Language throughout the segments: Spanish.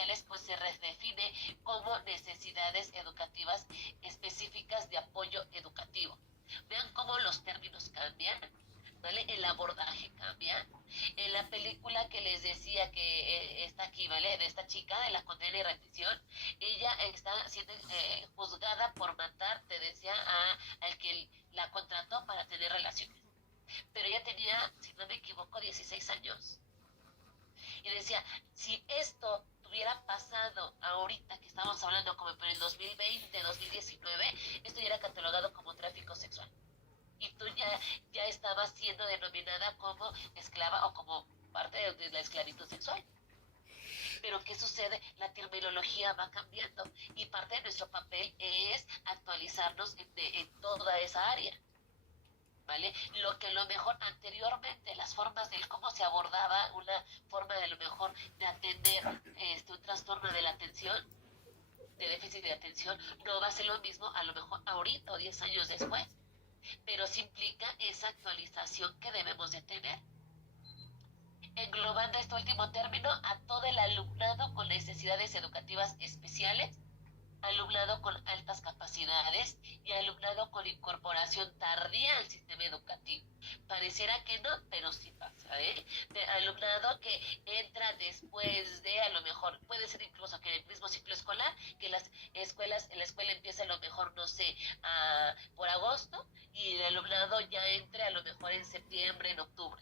especiales pues se redefine como necesidades educativas específicas de apoyo educativo. Vean cómo los términos cambian, ¿vale? El abordaje cambia. En la película que les decía que está aquí, ¿vale? De esta chica, de la condena y rendición, ella está siendo juzgada por matar, te decía, al que la contrató para tener relaciones. Pero ella tenía, si no me equivoco, 16 años. Y decía, si esto hubiera pasado ahorita, que estamos hablando como por el 2020, 2019, esto ya era catalogado como tráfico sexual. Y tú ya estabas siendo denominada como esclava o como parte de la esclavitud sexual. Pero ¿qué sucede? La terminología va cambiando y parte de nuestro papel es actualizarnos en toda esa área. ¿Vale? Lo que lo mejor anteriormente, las formas de cómo se abordaba una forma de lo mejor de atender un trastorno de la atención, de déficit de atención, no va a ser lo mismo a lo mejor ahorita o 10 años después, pero sí implica esa actualización que debemos de tener. Englobando este último término a todo el alumnado con necesidades educativas especiales, alumnado con altas capacidades y alumnado con incorporación tardía al sistema educativo. Pareciera que no, pero sí pasa, ¿eh? De alumnado que entra después de, a lo mejor, puede ser incluso que en el mismo ciclo escolar, que la escuela empieza a lo mejor, no sé, por agosto, y el alumnado ya entre a lo mejor en septiembre, en octubre,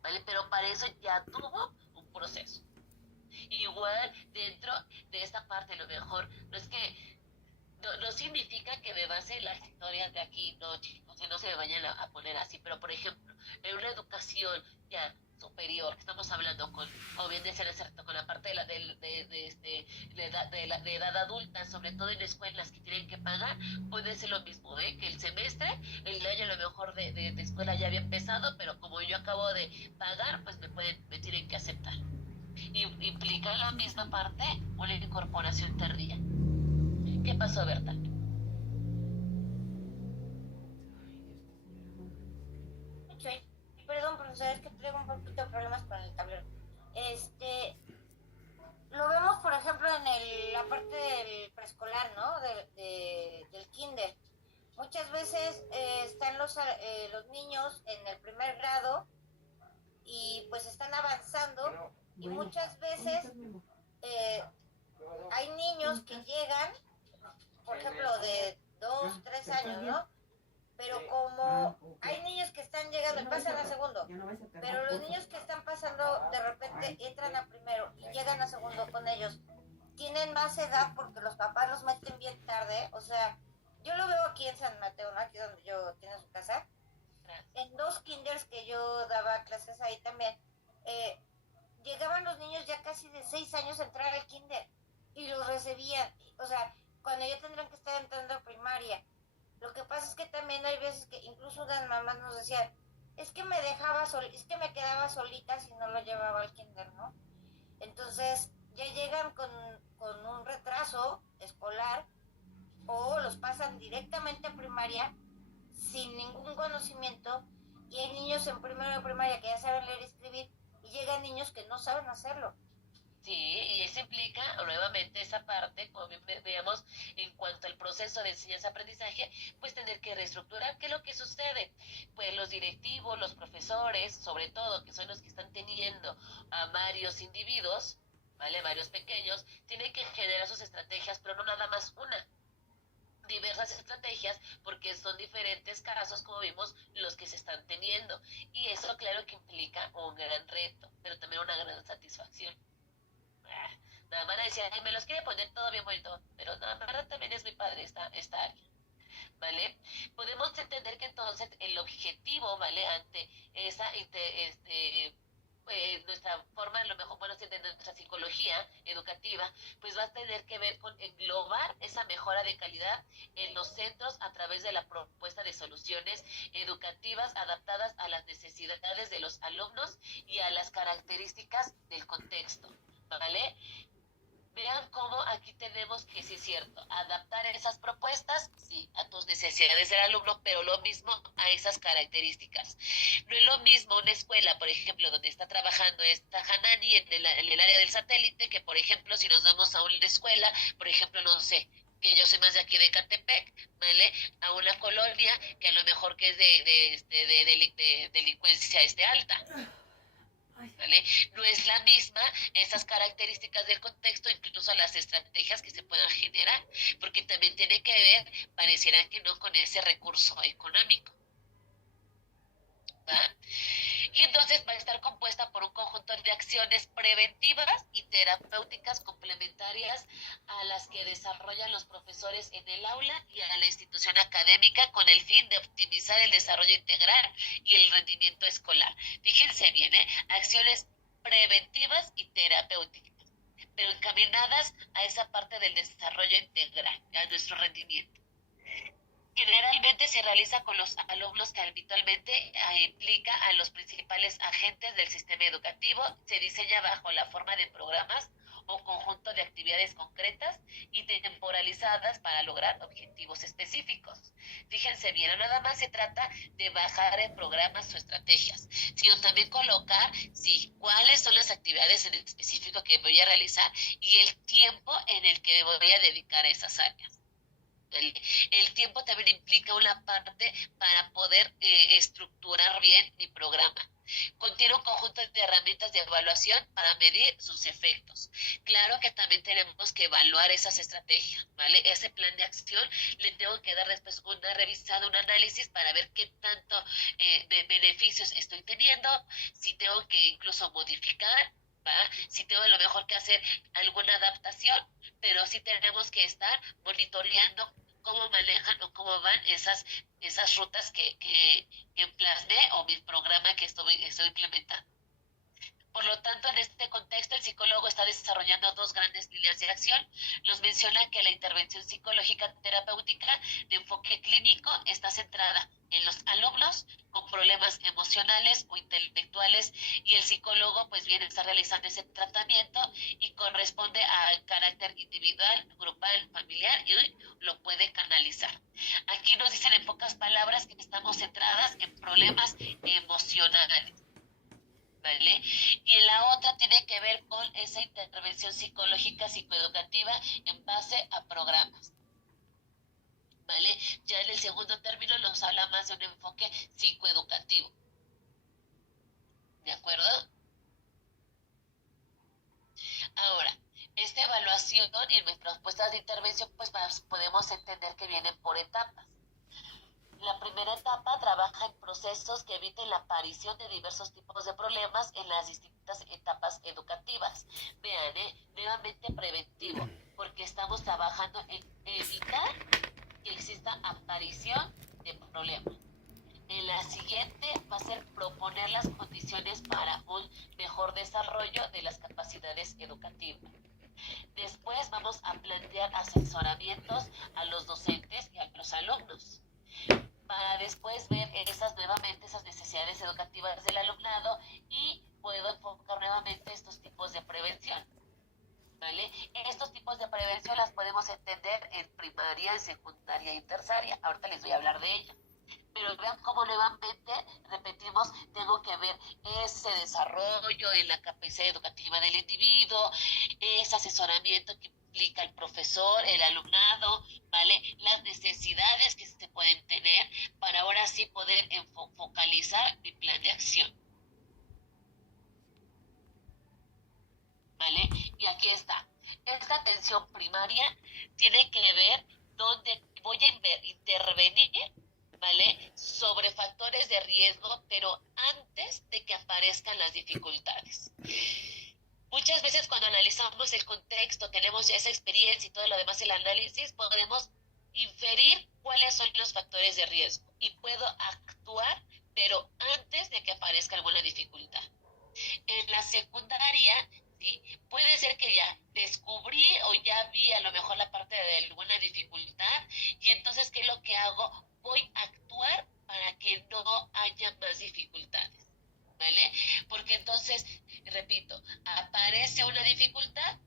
¿vale? Pero para eso ya tuvo un proceso. Igual dentro de esta parte, a lo mejor, no es que no significa que me base en las historias de aquí, no, chicos, que no se me vayan a poner así, pero por ejemplo, en una educación ya superior, que estamos hablando con, o bien de ser cierto, con la parte de edad adulta, sobre todo en escuelas que tienen que pagar, puede ser lo mismo, ¿eh? Que el semestre, el año a lo mejor de escuela ya había empezado, pero como yo acabo de pagar, pues me tienen que aceptar. Y implica la misma parte una incorporación tardía. ¿Qué pasó, Berta? Sí, perdón, profesor, es que traigo un poquito de problemas con el tablero. Este, lo vemos, por ejemplo, en la parte del preescolar, ¿no? Del kinder. Muchas veces están los niños en el primer grado y pues están avanzando y muchas veces eh, hay niños que llegan, por ejemplo, de 2, 3 años, ¿no? Pero como hay niños que están llegando y pasan a segundo, pero los niños que están pasando de repente entran a primero y llegan a segundo con ellos, tienen más edad porque los papás los meten bien tarde, o sea, yo lo veo aquí en San Mateo, ¿no? Aquí donde yo tiene su casa, en 2 kinders que yo daba clases ahí también, eh, llegaban los niños ya casi de 6 años a entrar al kinder y los recibían, o sea, cuando ya tendrían que estar entrando a primaria. Lo que pasa es que también hay veces que incluso las mamás nos decían, es que me quedaba solita si no lo llevaba al kinder, ¿no? Entonces ya llegan con un retraso escolar o los pasan directamente a primaria sin ningún conocimiento y hay niños en primero de primaria que ya saben leer y escribir y llegan niños que no saben hacerlo. Sí, y eso implica nuevamente esa parte, como veamos, en cuanto al proceso de enseñanza-aprendizaje, pues tener que reestructurar. ¿Qué es lo que sucede? Pues los directivos, los profesores, sobre todo, que son los que están teniendo a varios individuos, ¿vale? Varios pequeños, tienen que generar sus estrategias, pero no nada más una, diversas estrategias, porque son diferentes casos, como vimos, los que se están teniendo. Y eso, claro que implica un gran reto, pero también una gran satisfacción. Nada más decía, ay, me los quiere poner todo bien bonito, pero la verdad también es muy padre esta área, ¿vale? Podemos entender que entonces el objetivo, ¿vale? Ante esa, nuestra forma, a lo mejor, bueno, de nuestra psicología educativa, pues va a tener que ver con englobar esa mejora de calidad en los centros a través de la propuesta de soluciones educativas adaptadas a las necesidades de los alumnos y a las características del contexto, ¿vale? Vean cómo aquí tenemos que, sí es cierto, adaptar esas propuestas, sí, a tus necesidades del alumno, pero lo mismo a esas características. No es lo mismo una escuela, por ejemplo, donde está trabajando esta Hanani en el área del satélite, que por ejemplo, si nos vamos a una escuela, por ejemplo, no sé, que yo soy más de aquí de Catepec, ¿vale? A una colonia que a lo mejor que es de delincuencia alta, ¿vale? No es la misma esas características del contexto, incluso las estrategias que se puedan generar, porque también tiene que ver, pareciera que no, con ese recurso económico, ¿va? Y entonces va a estar compuesta por un conjunto de acciones preventivas y terapéuticas complementarias a las que desarrollan los profesores en el aula y a la institución académica con el fin de optimizar el desarrollo integral y el rendimiento escolar. Fíjense bien, acciones preventivas y terapéuticas, pero encaminadas a esa parte del desarrollo integral, a nuestro rendimiento. Generalmente se realiza con los alumnos que habitualmente implica a los principales agentes del sistema educativo. Se diseña bajo la forma de programas o conjunto de actividades concretas y temporalizadas para lograr objetivos específicos. Fíjense bien, no nada más se trata de bajar en programas o estrategias, sino también colocar, sí, cuáles son las actividades en específico que voy a realizar y el tiempo en el que voy a dedicar a esas áreas. El tiempo también implica una parte para poder estructurar bien mi programa. Contiene un conjunto de herramientas de evaluación para medir sus efectos. Claro que también tenemos que evaluar esas estrategias, ¿vale? Ese plan de acción le tengo que dar después una revisada, un análisis para ver qué tanto de beneficios estoy teniendo, si tengo que incluso modificar, ¿va? Si tengo a lo mejor que hacer alguna adaptación, pero sí tenemos que estar monitoreando cómo manejan o cómo van esas rutas que plasmé o mi programa que estoy implementando. Por lo tanto, en este contexto, el psicólogo está desarrollando dos grandes líneas de acción. Nos menciona que la intervención psicológica terapéutica de enfoque clínico está centrada en los alumnos con problemas emocionales o intelectuales y el psicólogo pues bien está realizando ese tratamiento y corresponde a carácter individual, grupal, familiar y lo puede canalizar. Aquí nos dicen en pocas palabras que estamos centradas en problemas emocionales. ¿Vale? Y en la otra tiene que ver con esa intervención psicológica psicoeducativa en base a programas. ¿Vale? Ya en el segundo término nos habla más de un enfoque psicoeducativo. ¿De acuerdo? Ahora, esta evaluación y mis propuestas de intervención, pues podemos entender que vienen por etapas. La primera etapa trabaja en procesos que eviten la aparición de diversos tipos de problemas en las distintas etapas educativas. Vean, nuevamente preventivo, porque estamos trabajando en evitar que exista aparición de problemas. En la siguiente va a ser proponer las condiciones para un mejor desarrollo de las capacidades educativas. Después vamos a plantear asesoramientos a los docentes y a los alumnos, para después ver nuevamente esas necesidades educativas del alumnado y puedo enfocar nuevamente estos tipos de prevención. ¿Vale? Estos tipos de prevención las podemos entender en primaria, en secundaria y en terciaria. Ahorita les voy a hablar de ellas. Pero vean cómo nuevamente, repetimos, tengo que ver ese desarrollo en la capacidad educativa del individuo, ese asesoramiento que implica el profesor, el alumnado, ¿vale? Las necesidades que se pueden tener para ahora sí poder focalizar mi plan de acción. ¿Vale? Y aquí está. Esta atención primaria tiene que ver dónde voy a intervenir, ¿vale? Sobre factores de riesgo, pero antes de que aparezcan las dificultades. Muchas veces cuando analizamos el contexto, tenemos ya esa experiencia y todo lo demás, el análisis, podemos inferir cuáles son los factores de riesgo y puedo actuar, pero antes de que aparezca alguna dificultad. En la secundaria, ¿sí? Puede ser que ya descubrí o ya vi a lo mejor la parte de alguna dificultad y entonces, ¿qué es lo que hago? Voy a actuar para que no haya más dificultades, ¿vale? Porque entonces, repito, aparece una dificultad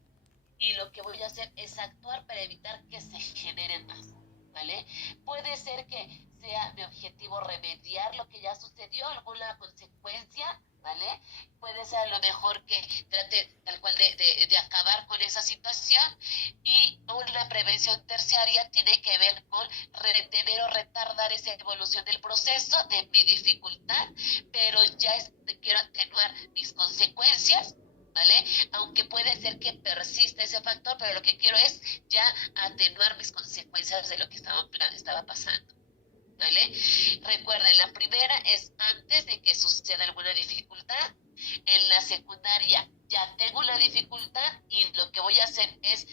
y y lo que voy a hacer es actuar para evitar que se generen más, ¿vale? Puede ser que sea mi objetivo remediar lo que ya sucedió, alguna consecuencia, ¿vale? Puede ser a lo mejor que trate tal cual de acabar con esa situación, y una prevención terciaria tiene que ver con retener o retardar esa evolución del proceso de mi dificultad, pero ya quiero atenuar mis consecuencias, ¿vale? Aunque puede ser que persista ese factor, pero lo que quiero es ya atenuar mis consecuencias de lo que estaba pasando, ¿vale? Recuerden, la primera es antes de que suceda alguna dificultad. En la secundaria ya tengo una dificultad y lo que voy a hacer es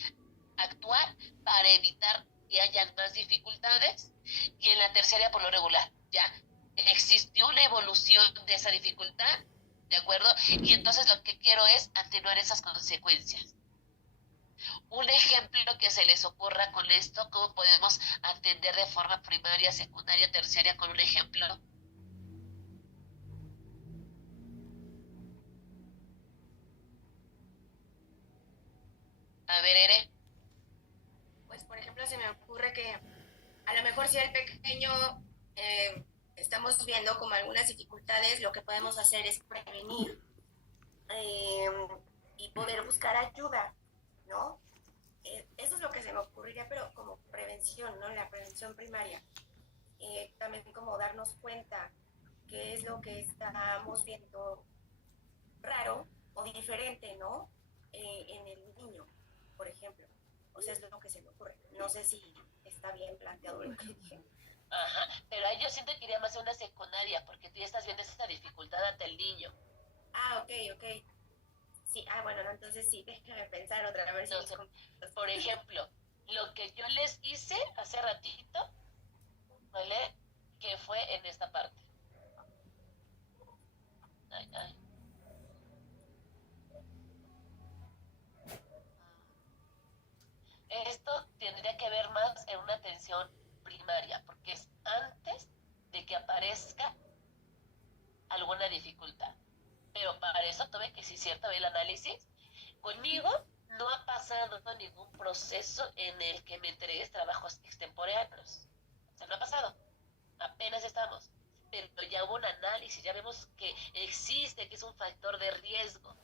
actuar para evitar que hayan más dificultades. Y en la tercera, por lo regular, ya existió una evolución de esa dificultad, ¿de acuerdo? Y entonces lo que quiero es atenuar esas consecuencias. Un ejemplo que se les ocurra con esto, ¿cómo podemos atender de forma primaria, secundaria, terciaria con un ejemplo? A ver, Ere. Pues, por ejemplo, se me ocurre que a lo mejor si el pequeño estamos viendo como algunas dificultades, lo que podemos hacer es prevenir eh, y poder buscar ayuda, ¿no? Eso es lo que se me ocurriría, pero como prevención, ¿no? La prevención primaria. También como darnos cuenta qué es lo que estamos viendo raro o diferente, ¿no? En el niño, por ejemplo. O sea, es lo que se me ocurre. No sé si está bien planteado lo que dije. Ajá, pero ahí yo siento que iría más a una secundaria, porque tú ya estás viendo esa dificultad ante el niño. Ah, ok. Sí, bueno, no, entonces sí, déjame pensar otra vez. No sé, por ejemplo, lo que yo les hice hace ratito, ¿vale? Que fue en esta parte. Ay, ay. Esto tendría que ver más en una atención primaria, porque es antes de que aparezca alguna dificultad. Pero para eso tuve que, si cierto, ver el análisis. Conmigo no ha pasado ningún proceso en el que me entregues trabajos extemporáneos. O sea, no ha pasado. Apenas estamos. Pero ya hubo un análisis, ya vemos que existe, que es un factor de riesgo.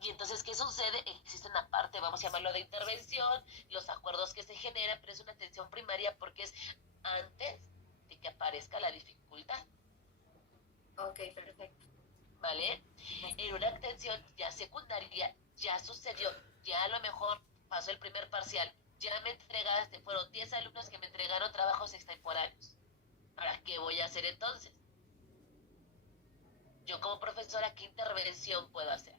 Y entonces, ¿qué sucede? Existe una parte, vamos a llamarlo de intervención, los acuerdos que se generan, pero es una atención primaria porque es antes de que aparezca la dificultad. Ok, perfecto. ¿Vale? En una atención ya secundaria, ya sucedió, ya a lo mejor pasó el primer parcial, ya me entregaste, fueron 10 alumnos que me entregaron trabajos extemporáneos. ¿Para qué voy a hacer entonces? Yo como profesora, ¿qué intervención puedo hacer?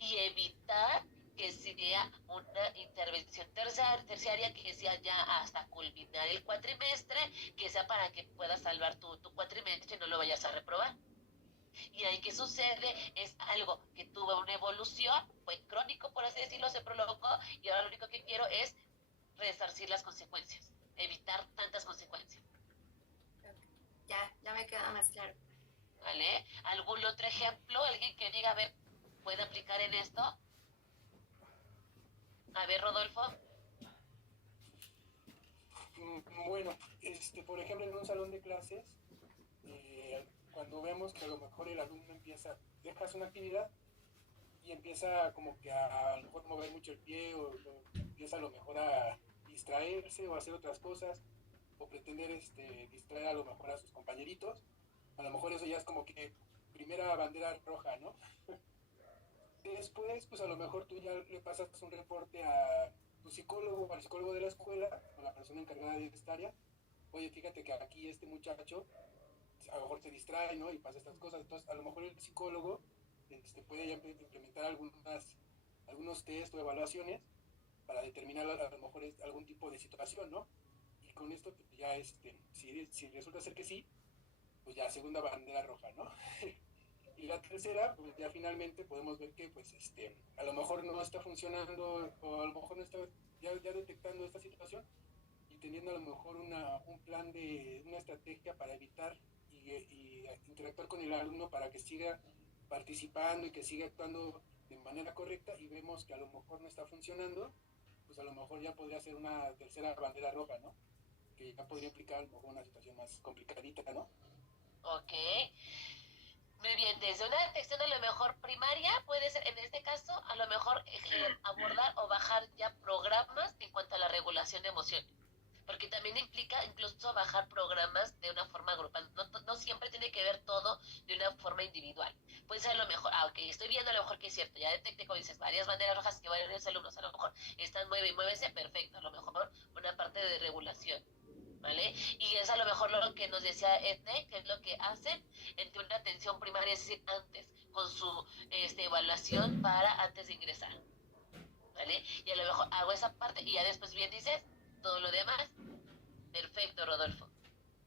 Y evitar que sea una intervención terciaria, que sea ya hasta culminar el cuatrimestre, que sea para que puedas salvar tu cuatrimestre y no lo vayas a reprobar. Y ahí que sucede es algo que tuvo una evolución, fue crónico por así decirlo, se prolongó, y ahora lo único que quiero es resarcir las consecuencias, evitar tantas consecuencias. Ya me queda más claro. ¿Vale? ¿Algún otro ejemplo? ¿Alguien que diga, a ver, puede aplicar en esto? A ver, Rodolfo. Bueno, por ejemplo, en un salón de clases, cuando vemos que a lo mejor el alumno dejas una actividad y empieza como que a lo mejor mover mucho el pie, o empieza a lo mejor a distraerse o a hacer otras cosas, o pretender distraer a lo mejor a sus compañeritos, a lo mejor eso ya es como que primera bandera roja, ¿no? Después, pues a lo mejor tú ya le pasas un reporte a tu psicólogo, al psicólogo de la escuela, o la persona encargada de esta área. Oye, fíjate que aquí este muchacho a lo mejor se distrae, ¿no? Y pasa estas cosas. Entonces, a lo mejor el psicólogo puede ya implementar algunos test o evaluaciones para determinar a lo mejor algún tipo de situación, ¿no? Y con esto pues, ya, si resulta ser que sí, pues ya segunda bandera roja, ¿no? Y la tercera, pues ya finalmente podemos ver que pues a lo mejor no está funcionando, o a lo mejor no está ya detectando esta situación, y teniendo a lo mejor un plan una estrategia para evitar y interactuar con el alumno para que siga participando y que siga actuando de manera correcta y vemos que a lo mejor no está funcionando, pues a lo mejor ya podría ser una tercera bandera roja, ¿no? Que ya podría implicar a lo mejor una situación más complicadita, ¿no? Ok. Muy bien, desde una detección a lo mejor primaria puede ser, en este caso, a lo mejor abordar o bajar ya programas en cuanto a la regulación de emociones. Porque también implica incluso bajar programas de una forma grupal. No siempre tiene que ver todo de una forma individual. Puede ser a lo mejor, ok, estoy viendo a lo mejor que es cierto, ya detecté, como dices, varias banderas rojas que varios alumnos, a lo mejor están mueve y muévese, perfecto, a lo mejor una parte de regulación. ¿Vale? Y es a lo mejor lo que nos decía Edne, que es lo que hacen entre una atención primaria, es decir, antes, con su evaluación para antes de ingresar, ¿vale? Y a lo mejor hago esa parte y ya después bien dices todo lo demás. Perfecto, Rodolfo.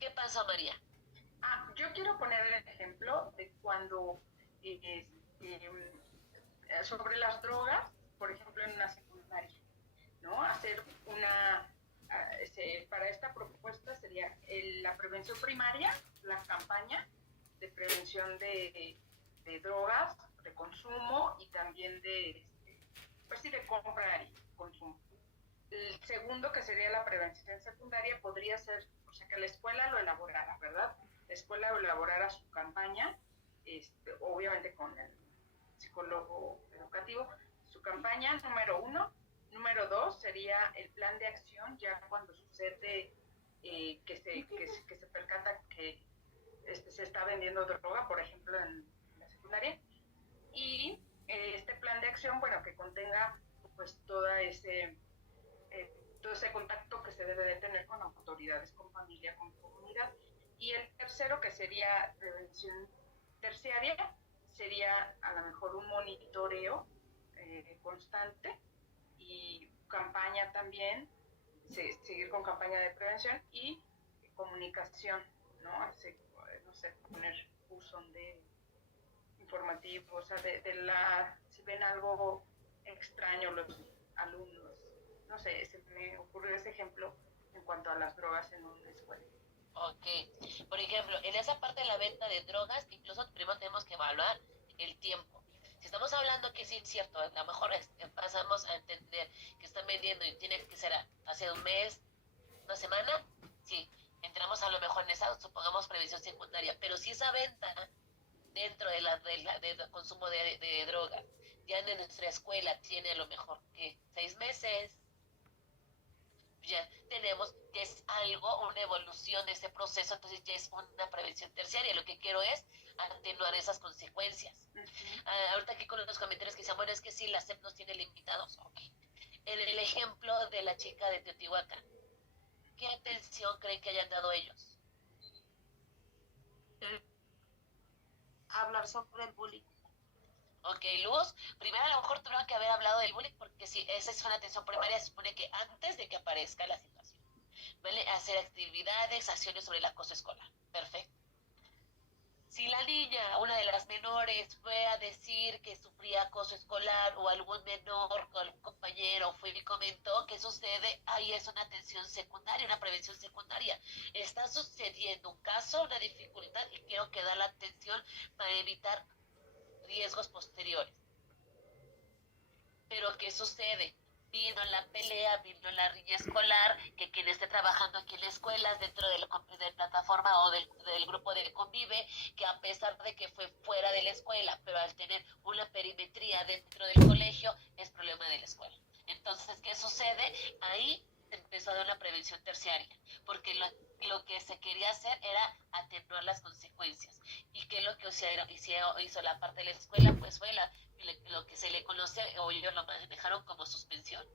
¿Qué pasó, María? Yo quiero poner el ejemplo de cuando sobre las drogas, por ejemplo, en una secundaria, ¿no? Hacer para esta propuesta sería la prevención primaria, la campaña de prevención de drogas, de consumo y también de compra y consumo. El segundo, que sería la prevención secundaria, podría ser, o sea, que la escuela lo elaborara, ¿verdad? La escuela elaborara su campaña, obviamente con el psicólogo educativo, su campaña número 1. Número 2 sería el plan de acción ya cuando sucede que se percata que se está vendiendo droga, por ejemplo, en la secundaria. Y este plan de acción, bueno, que contenga pues todo ese contacto que se debe de tener con autoridades, con familia, con comunidad. Y el tercero, que sería prevención terciaria, sería a lo mejor un monitoreo constante y campaña también, seguir con campaña de prevención y comunicación, ¿no? No sé, poner buzón de informativo, o sea, si ven algo extraño los alumnos, no sé, se me ocurrió ese ejemplo en cuanto a las drogas en una escuela. Ok. Por ejemplo, en esa parte de la venta de drogas, incluso primero tenemos que evaluar el tiempo. Si estamos hablando que es incierto, a lo mejor pasamos a entender que están vendiendo y tiene que ser hace un mes, una semana, sí, entramos a lo mejor en esa, supongamos, prevención secundaria. Pero si esa venta dentro de consumo de drogas ya en nuestra escuela tiene a lo mejor que 6 meses, ya tenemos, ya es algo, una evolución de ese proceso, entonces ya es una prevención terciaria. Lo que quiero es atenuar esas consecuencias. Ahorita aquí con los comentarios que dicen, bueno, es que sí, la SEP nos tiene limitados. Okay. En el ejemplo de la chica de Teotihuacán, ¿qué atención creen que hayan dado ellos? Hablar sobre el bullying. Ok, Luz, primero a lo mejor tuvieron que haber hablado del bullying porque si esa es una atención primaria, se supone que antes de que aparezca la situación, ¿vale? Hacer actividades, acciones sobre el acoso escolar. Perfecto. Si la niña, una de las menores, fue a decir que sufría acoso escolar o algún menor, o algún compañero fue y comentó, ¿qué sucede? Ahí es una atención secundaria, una prevención secundaria. Está sucediendo un caso, una dificultad y quiero que da la atención para evitar riesgos posteriores. Pero ¿qué sucede? Vino la pelea, vino la riña escolar, que quien esté trabajando aquí en la escuela, dentro de la plataforma o del grupo de convive, que a pesar de que fue fuera de la escuela, pero al tener una perimetría dentro del colegio, es problema de la escuela. Entonces, ¿qué sucede? Ahí se empezó a dar una prevención terciaria, porque lo que se quería hacer era atenuar las consecuencias. ¿Y qué es lo que hizo la parte de la escuela? Pues fue lo que se le conoce, o ellos lo manejaron como suspensión.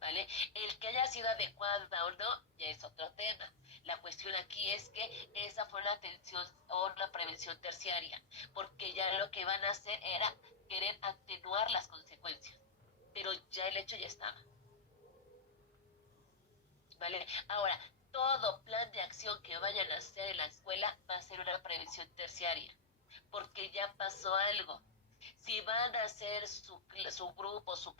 ¿Vale? El que haya sido adecuada o no, ya es otro tema. La cuestión aquí es que esa fue una atención o una prevención terciaria, porque ya lo que van a hacer era querer atenuar las consecuencias, pero ya el hecho ya estaba. ¿Vale? Ahora, todo plan de acción que vayan a hacer en la escuela va a ser una prevención terciaria, porque ya pasó algo. Si van a hacer su grupo o su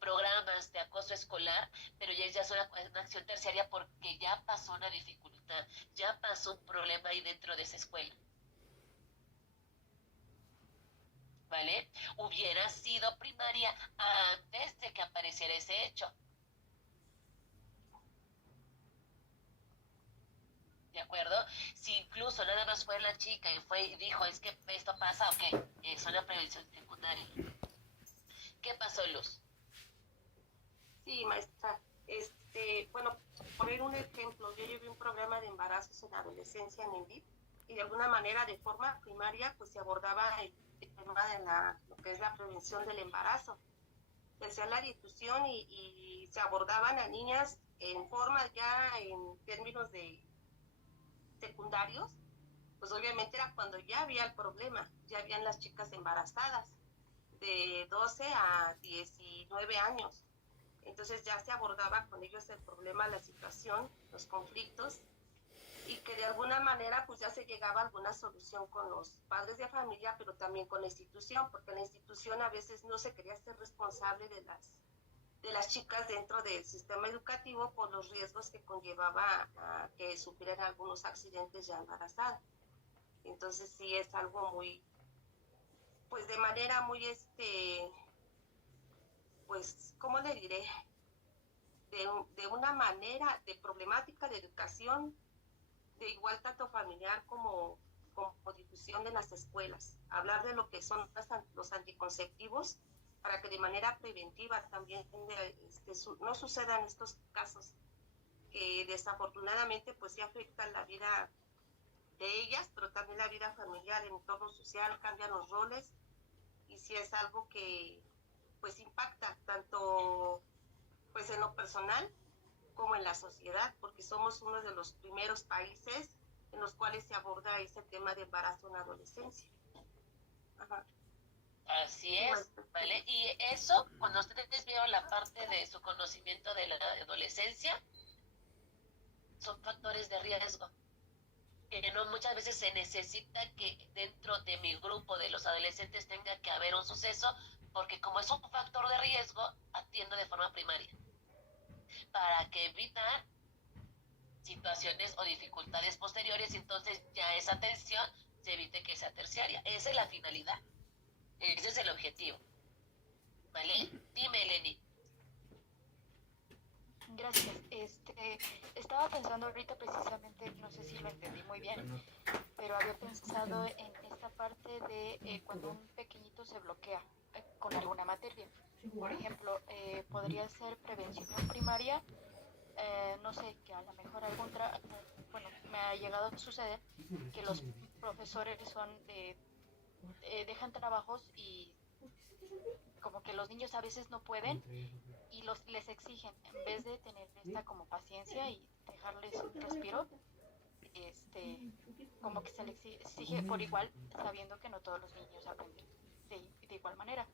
programas de acoso escolar, pero ya es una acción terciaria porque ya pasó una dificultad, ya pasó un problema ahí dentro de esa escuela. ¿vale? Hubiera sido primaria antes de que apareciera ese hecho. ¿De acuerdo? Si incluso nada más fue la chica y fue y dijo, es que esto pasa, ok, es una prevención secundaria. ¿Qué pasó, Luz? Sí, maestra. Bueno, por poner un ejemplo, yo llevé un programa de embarazos en adolescencia en ENVIP y de alguna manera de forma primaria pues se abordaba el tema de lo que es la prevención del embarazo. Se hacía la difusión y se abordaban a niñas en forma ya en términos de secundarios, pues obviamente era cuando ya había el problema, ya habían las chicas embarazadas de 12 a 19 años. Entonces ya se abordaba con ellos el problema, la situación, los conflictos, y que de alguna manera pues ya se llegaba a alguna solución con los padres de familia, pero también con la institución, porque la institución a veces no se quería ser responsable de las chicas dentro del sistema educativo por los riesgos que conllevaba a que sufrieran algunos accidentes ya embarazadas. Entonces sí es algo muy, pues de manera muy, pues, ¿cómo le diré? De una manera de problemática de educación, de igual tanto familiar como difusión en las escuelas. Hablar de lo que son los anticonceptivos para que de manera preventiva también no sucedan estos casos que desafortunadamente pues sí afectan la vida de ellas, pero también la vida familiar, el entorno social, cambian los roles y sí es algo que pues impacta tanto pues en lo personal como en la sociedad, porque somos uno de los primeros países en los cuales se aborda ese tema de embarazo en adolescencia. Ajá. Así es, ¿vale? Y eso, cuando ustedes vieron la parte de su conocimiento de la adolescencia, son factores de riesgo. Que no muchas veces se necesita que dentro de mi grupo de los adolescentes tenga que haber un suceso, porque como es un factor de riesgo, atiendo de forma primaria. Para que evitar situaciones o dificultades posteriores, entonces ya esa atención se evite que sea terciaria. Esa es la finalidad. Ese es el objetivo. ¿Vale? Dime, Eleni. Gracias. Estaba pensando ahorita precisamente, no sé si lo entendí muy bien, pero había pensado en esta parte de cuando un pequeñito se bloquea con alguna materia. Por ejemplo, podría ser prevención primaria, no sé, que a lo mejor bueno, me ha llegado a suceder que los profesores dejan trabajos y como que los niños a veces no pueden y les exigen, en vez de tener esta como paciencia y dejarles un respiro, como que se les exige por igual, sabiendo que no todos los niños aprenden de igual manera.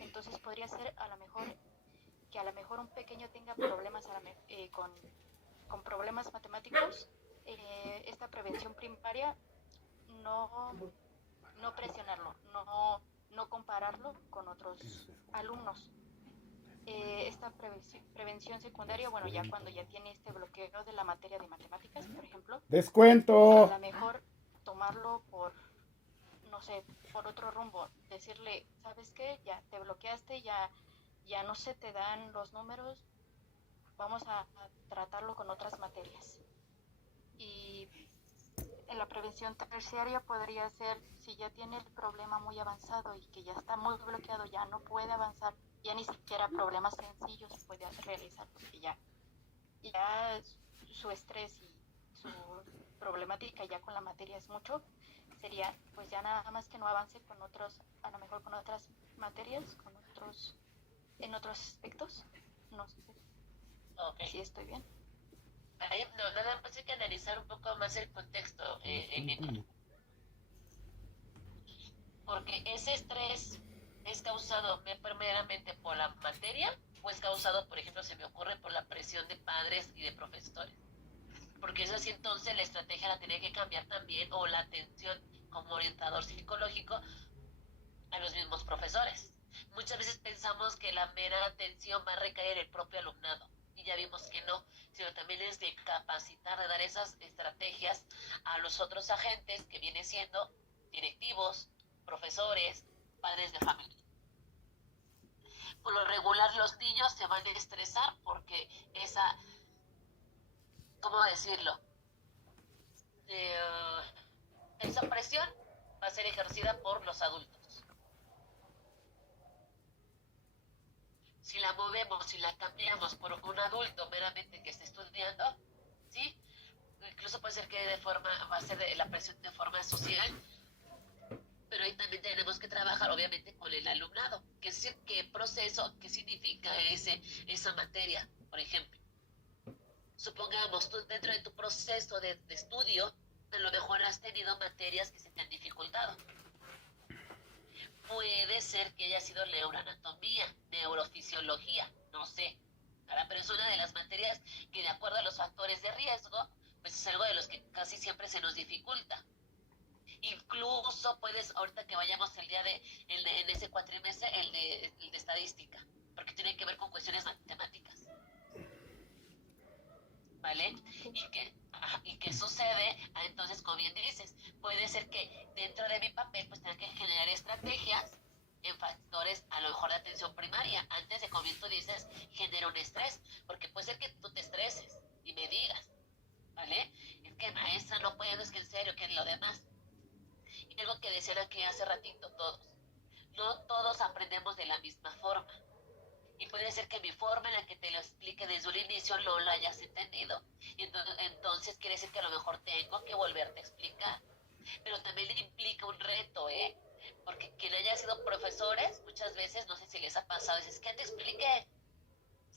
Entonces podría ser a lo mejor que a lo mejor un pequeño tenga problemas con problemas matemáticos, esta prevención primaria no presionarlo, no compararlo con otros alumnos. Esta prevención secundaria, bueno, ya cuando ya tiene este bloqueo de la materia de matemáticas, por ejemplo, ¡Descuento! a lo mejor tomarlo no sé, por otro rumbo, decirle, ¿sabes qué? Ya te bloqueaste, ya no se te dan los números, vamos a tratarlo con otras materias. Y en la prevención terciaria podría ser, si ya tiene el problema muy avanzado y que ya está muy bloqueado, ya no puede avanzar, ya ni siquiera problemas sencillos puede realizar, porque ya su estrés y su problemática ya con la materia es mucho, sería pues ya nada más que no avance con a lo mejor con otras materias, en otros aspectos, no sé si estoy bien. No, nada más hay que analizar un poco más el contexto, porque ese estrés es causado primeramente por la materia o es causado, por ejemplo, se me ocurre por la presión de padres y de profesores, porque eso sí, entonces la estrategia la tiene que cambiar también, o la atención como orientador psicológico a los mismos profesores. Muchas veces pensamos que la mera atención va a recaer en el propio alumnado, y ya vimos que no, sino también es de capacitar, de dar esas estrategias a los otros agentes que vienen siendo directivos, profesores, padres de familia. Por lo regular los niños se van a estresar porque esa, ¿cómo decirlo? Esa presión va a ser ejercida por los adultos. Si la movemos, si la cambiamos por un adulto meramente que esté estudiando, ¿sí? Incluso puede ser que va a ser la presión de forma social, pero ahí también tenemos que trabajar obviamente con el alumnado, qué proceso, qué significa esa materia, por ejemplo. Supongamos, tú dentro de tu proceso de estudio, a lo mejor has tenido materias que se te han dificultado. Puede ser que haya sido neuroanatomía, neurofisiología, no sé. Pero es una de las materias que de acuerdo a los factores de riesgo, pues es algo de los que casi siempre se nos dificulta. Incluso puedes, ahorita que vayamos en ese cuatrimestre, el de estadística, porque tiene que ver con cuestiones matemáticas. ¿Vale? ¿Y qué sucede? Entonces, como bien dices, puede ser que dentro de mi papel pues tenga que generar estrategias en factores a lo mejor de atención primaria. Antes de, como bien tú dices, genera un estrés, porque puede ser que tú te estreses y me digas, ¿vale? Es que maestra no puedo, es que en serio, que es lo demás. Y algo que decían aquí hace ratito no todos aprendemos de la misma forma. Y puede ser que mi forma en la que te lo explique desde un inicio no lo hayas entendido. Y entonces quiere decir que a lo mejor tengo que volverte a explicar. Pero también implica un reto, ¿eh? Porque quien haya sido profesores, muchas veces, no sé si les ha pasado, es que ya te expliqué.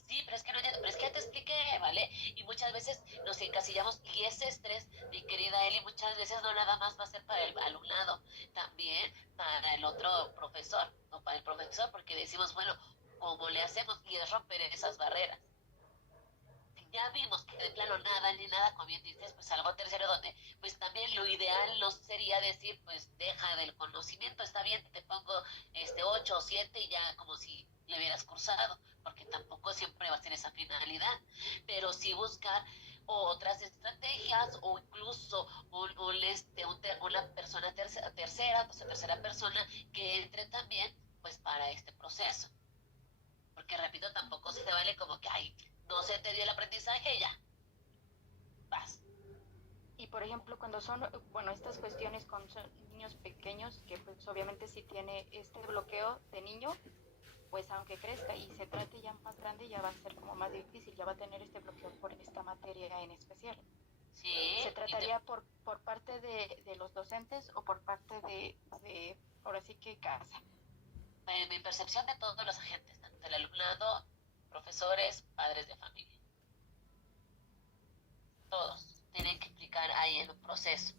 Sí, pero es que no entiendo, pero es que ya te expliqué, ¿vale? Y muchas veces nos encasillamos y ese estrés, mi querida Eli, muchas veces no nada más va a ser para el alumnado, también para el otro profesor, o para el profesor, porque decimos, bueno, ¿cómo le hacemos? Y es romper esas barreras. Ya vimos que de plano nada ni nada, como bien dices, pues algo tercero donde pues también lo ideal no sería decir pues deja del conocimiento, está bien, te pongo 8 o 7 y ya como si le hubieras cursado, porque tampoco siempre va a ser esa finalidad, pero sí buscar otras estrategias o incluso una persona tercera persona que entre también pues para este proceso. Porque repito, tampoco se te vale como que, ay, no se te dio el aprendizaje y ya, vas. Y por ejemplo, cuando son, bueno, estas cuestiones con niños pequeños, que pues obviamente si tiene este bloqueo de niño, pues aunque crezca y se trate ya más grande, ya va a ser como más difícil, ya va a tener este bloqueo por esta materia en especial. Sí. ¿Se trataría por parte de los docentes o por parte de ahora sí que casa? Mi percepción de todos los agentes, tanto el alumnado, profesores, padres de familia. Todos tienen que implicar ahí en un proceso.